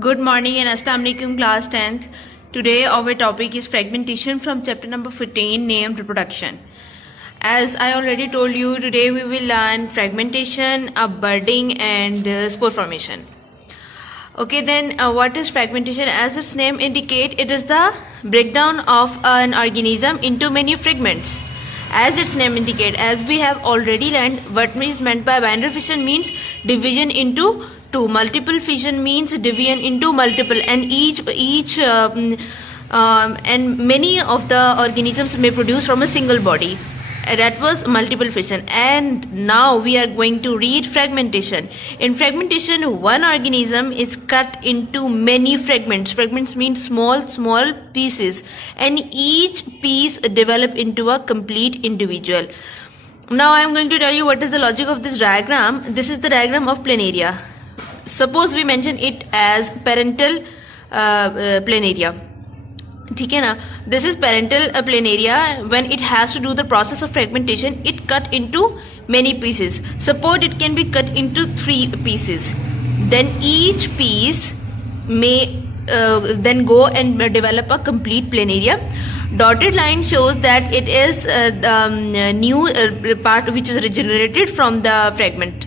Good morning and Assalamu alaikum class 10th. Today our topic is fragmentation from chapter number 15 named reproduction. As I already told you, today we will learn fragmentation, budding and spore formation. Okay, then what is fragmentation? As its name indicate, it is the breakdown of an organism into many fragments. As its name indicate, as we have already learned, what is meant by binary fission means division into two. Multiple fission means division into multiple, and and many of the organisms may produce from a single body. That was multiple fission, and now we are going to read fragmentation. In fragmentation, one organism is cut into many fragments. Fragments mean small pieces, and each piece develop into a complete individual. Now I am going to tell you what is the logic of this diagram. This is the diagram of planaria. Suppose we mention it as parental planaria. ठीक है ना, this is parental planaria. When it has to do the process of fragmentation, it cut into many pieces. Suppose it can be cut into 3 pieces. Then each piece may then go and develop a complete planaria. Dotted line shows that it is the new part which is regenerated from the fragment,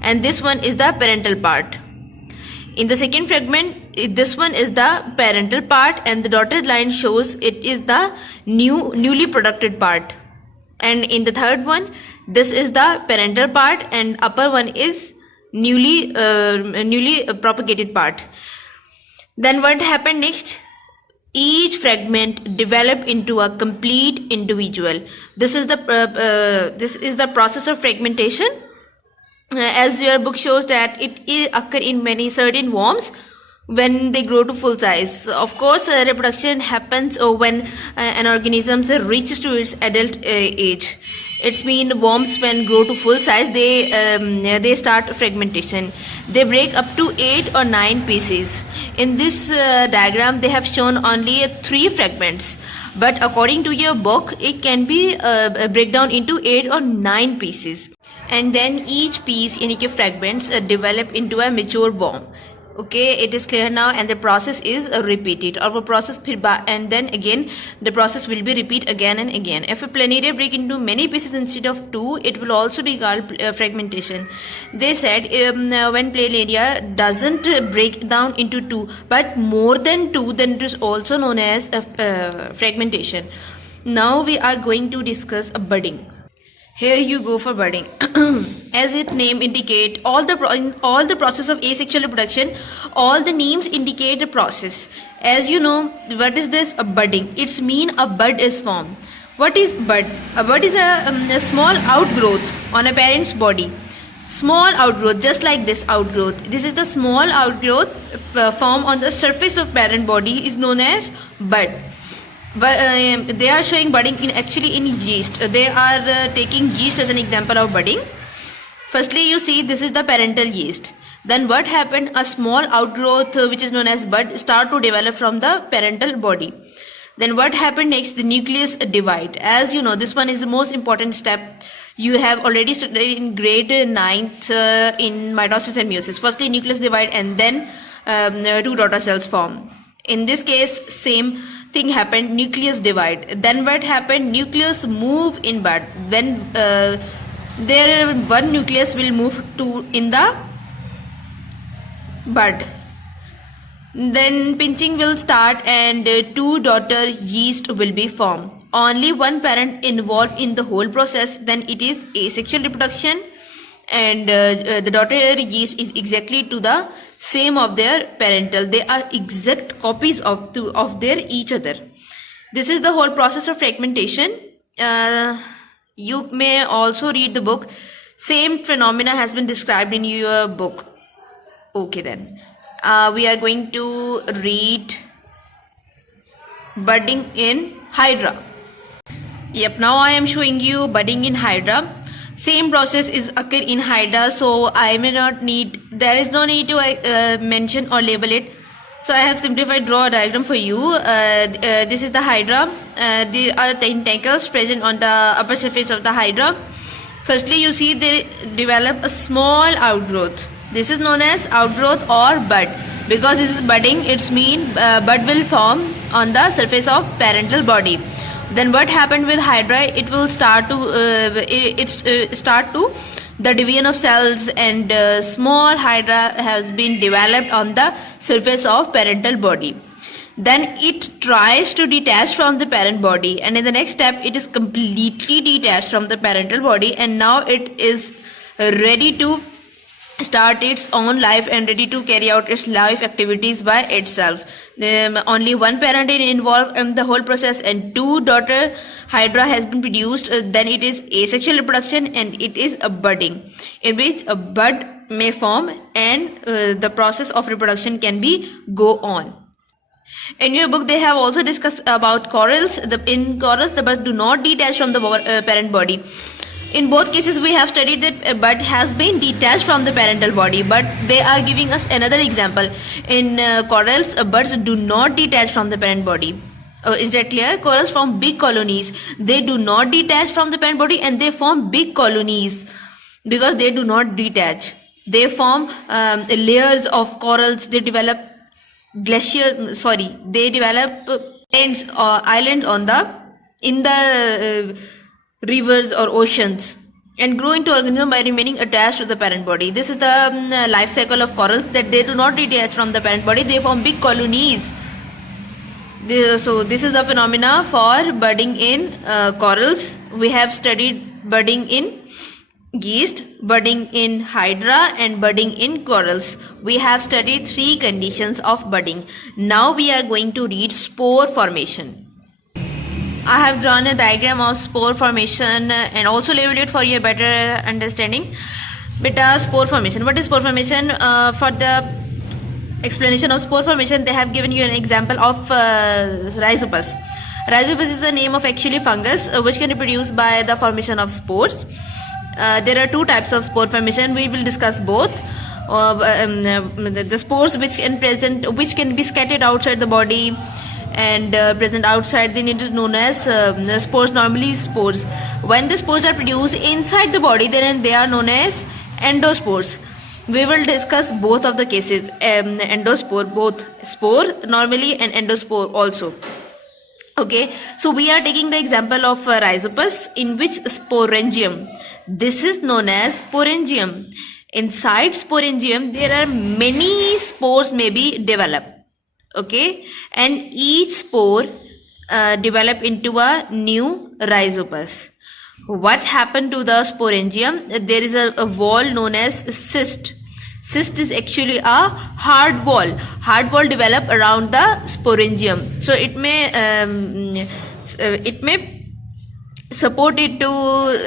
and this one is the parental part. In the second fragment, this one is the parental part, and the dotted line shows it is the newly produced part. And in the third one, this is the parental part, and upper one is newly propagated part. Then what happened next? Each fragment developed into a complete individual. This is the process of fragmentation. As your book shows that it occur in many certain worms when they grow to full size. Of course, reproduction happens when an organism reaches to its adult age. It's mean worms when grow to full size, they start fragmentation. They break up to 8 or 9 pieces. In this diagram, they have shown only 3 fragments. But according to your book, it can be break down into 8 or 9 pieces. And then each piece in each fragments develop into a mature worm. Okay, it is clear now, and the process is repeated. Or process and then again the process will be repeat again and again. If a planaria break into many pieces instead of 2, it will also be called fragmentation. They said when planaria doesn't break down into 2 but more than 2, then it is also known as fragmentation. Now we are going to discuss budding. Here you go for budding. As its name indicate, all the process of asexual reproduction, all the names indicate the process. As you know, what is this? A budding. It's mean a bud is formed. What is bud? A bud is a small outgrowth on a parent's body. Small outgrowth, just like this outgrowth. This is the small outgrowth formed on the surface of parent body is known as bud. But they are showing budding in yeast. They are taking yeast as an example of budding. Firstly, you see this is the parental yeast. Then what happened? A small outgrowth which is known as bud start to develop from the parental body. Then what happened next? The nucleus divide. As you know, this one is the most important step. You have already studied in grade 9th in mitosis and meiosis. Firstly, nucleus divide, and then 2 daughter cells form. In this case, same thing happened, nucleus divide. Then what happened? Nucleus move in bud. When there one nucleus will move to in the bud. Then pinching will start, and 2 daughter yeast will be formed. Only one parent involved in the whole process. Then it is asexual reproduction, and the daughter yeast is exactly to the same of their parental. They are exact copies of their each other. This is the whole process of fragmentation. You may also read the book. Same phenomena has been described in your book. Okay, then we are going to read budding in hydra. Yep, now I am showing you budding in hydra. Same process is occur in hydra, so there is no need to mention or label it. So I have simplified draw a diagram for you. This is the hydra. There are tentacles present on the upper surface of the hydra. Firstly, you see they develop a small outgrowth. This is known as outgrowth or bud. Because this is budding, it's mean bud will form on the surface of parental body. Then what happened with hydra? It will start to start to the division of cells, and small hydra has been developed on the surface of parental body. Then it tries to detach from the parent body, and in the next step it is completely detached from the parental body, and now it is ready to start its own life and ready to carry out its life activities by itself. Only one parent is involved in the whole process, and two daughter hydra has been produced. Then it is asexual reproduction, and it is a budding, in which a bud may form, and the process of reproduction can be go on. In your book, they have also discussed about corals. In corals, the buds do not detach from the parent body. In both cases, we have studied that a bud has been detached from the parental body, but they are giving us another example. In corals, buds do not detach from the parent body. Is that clear? Corals form big colonies. They do not detach from the parent body, and they form big colonies because they do not detach. They form layers of corals. They develop they develop islands on the rivers or oceans, and grow into organism by remaining attached to the parent body. This is the life cycle of corals, that they do not detach from the parent body. They form big colonies. So this is the phenomena for budding in corals. We have studied budding in yeast, budding in hydra, and budding in corals. We have studied 3 conditions of budding. Now we are going to read spore formation. I have drawn a diagram of spore formation and also labeled it for your better understanding. Beta, spore formation. What is spore formation? For the explanation of spore formation, they have given you an example of Rhizopus. Rhizopus is the name of actually fungus which can be produced by the formation of spores. There are 2 types of spore formation. We will discuss both. The spores which can be scattered outside the body and present outside, then it is known as spores. Normally spores, when the spores are produced inside the body, then they are known as endospores. We will discuss both of the cases, endospore, both spore normally and endospore also. Okay, so we are taking the example of Rhizopus, in which sporangium, this is known as sporangium. Inside sporangium there are many spores may be developed. Okay, and each spore develop into a new Rhizopus. What happened to the sporangium? There is a wall known as cyst. Cyst is actually a hard wall. Hard wall develop around the sporangium. So it may support it to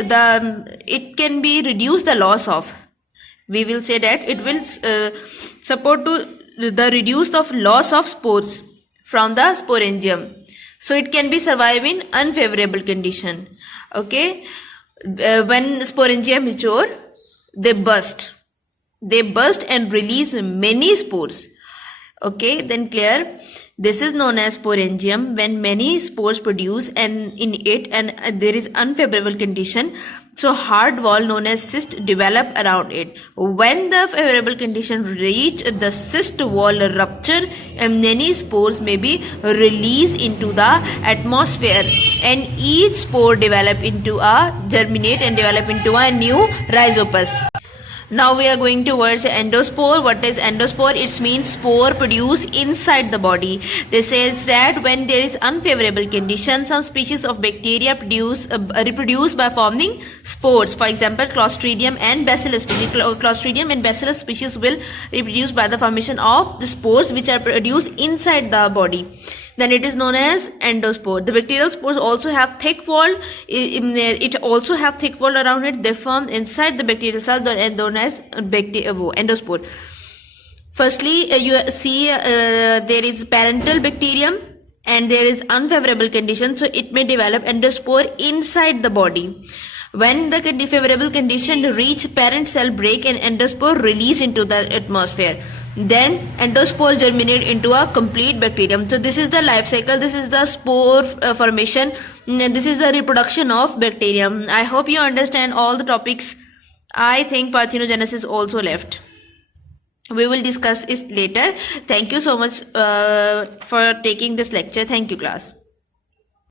the. It can be reduce the loss of. We will say that it will support to the reduce of loss of spores from the sporangium, so it can be survive in unfavorable condition. Okay, when sporangia mature, they burst and release many spores. Okay, then clear. This is known as sporangium. When many spores produce and in it, and there is unfavorable condition, so hard wall known as cyst develop around it. When the favorable condition reach, the cyst wall rupture and many spores may be released into the atmosphere, and each spore develop into a germinate and develop into a new Rhizopus. Now we are going towards endospore. What is endospore? It means spore produced inside the body. This says that when there is unfavorable condition, some species of bacteria reproduce by forming spores. For example, Clostridium and Bacillus species. Clostridium and Bacillus species will reproduce by the formation of the spores which are produced inside the body. Then it is known as endospore. The bacterial spores also have thick wall. It also have thick wall around it. They form inside the bacterial cell, known as endospore. Firstly, you see there is parental bacterium and there is unfavorable condition, so it may develop endospore inside the body. When the favorable condition reach, parent cell break and endospore release into the atmosphere. Then endospore germinate into a complete bacterium. So this is the life cycle. This is the spore formation. And this is the reproduction of bacterium. I hope you understand all the topics. I think parthenogenesis also left. We will discuss it later. Thank you so much for taking this lecture. Thank you, class.